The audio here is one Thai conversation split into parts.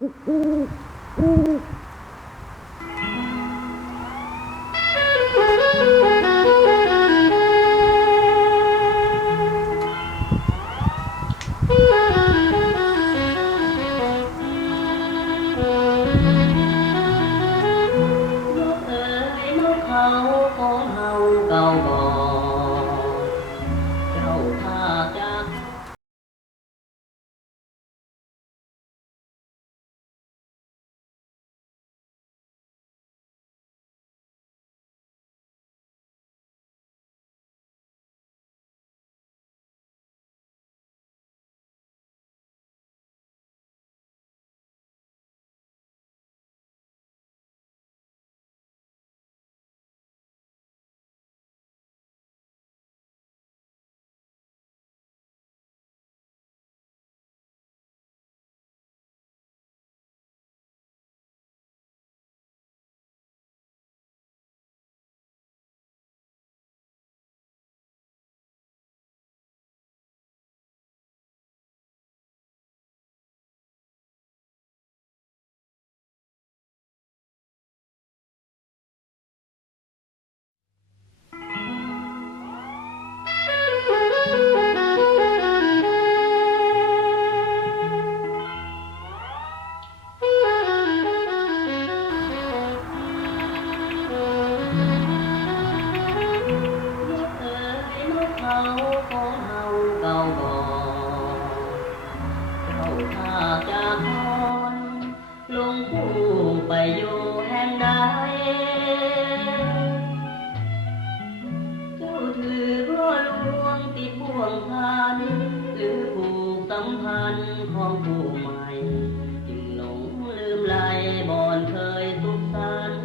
เขาของเฮาเก่าก่อนเจ้าท่าจาก เขาของเฮาเก่าก่อนเจ้าท่าจากนอนลงผู้ไปอยู่แห่งใดเจ้าถือพ่อหลวงติดบ่วงพันหรือผูกสัมพันธ์ของผู้ใหม่จึงหลงลืมไหลบ่อนเคยสุขสันต์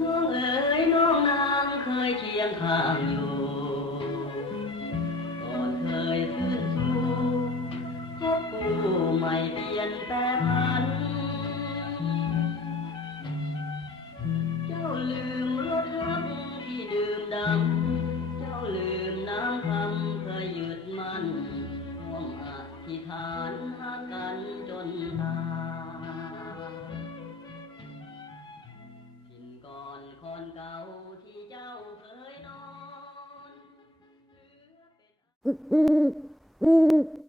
น้องเอ๋ยน้องนางเคยเคียงข้างอยู่ก่อนเคยขึ้นสู่พบผู้ใหม่เปลี่ยนแปลพันเจ้าลืมรสรักที่ดื่มดำเจ้าลืมน้ำคำเคยยึดมั่นร่วมอธิษฐานหากันจนตายถิ่นก่อนคนเก่าที่เจ้าเคยนอนเหลือเป็น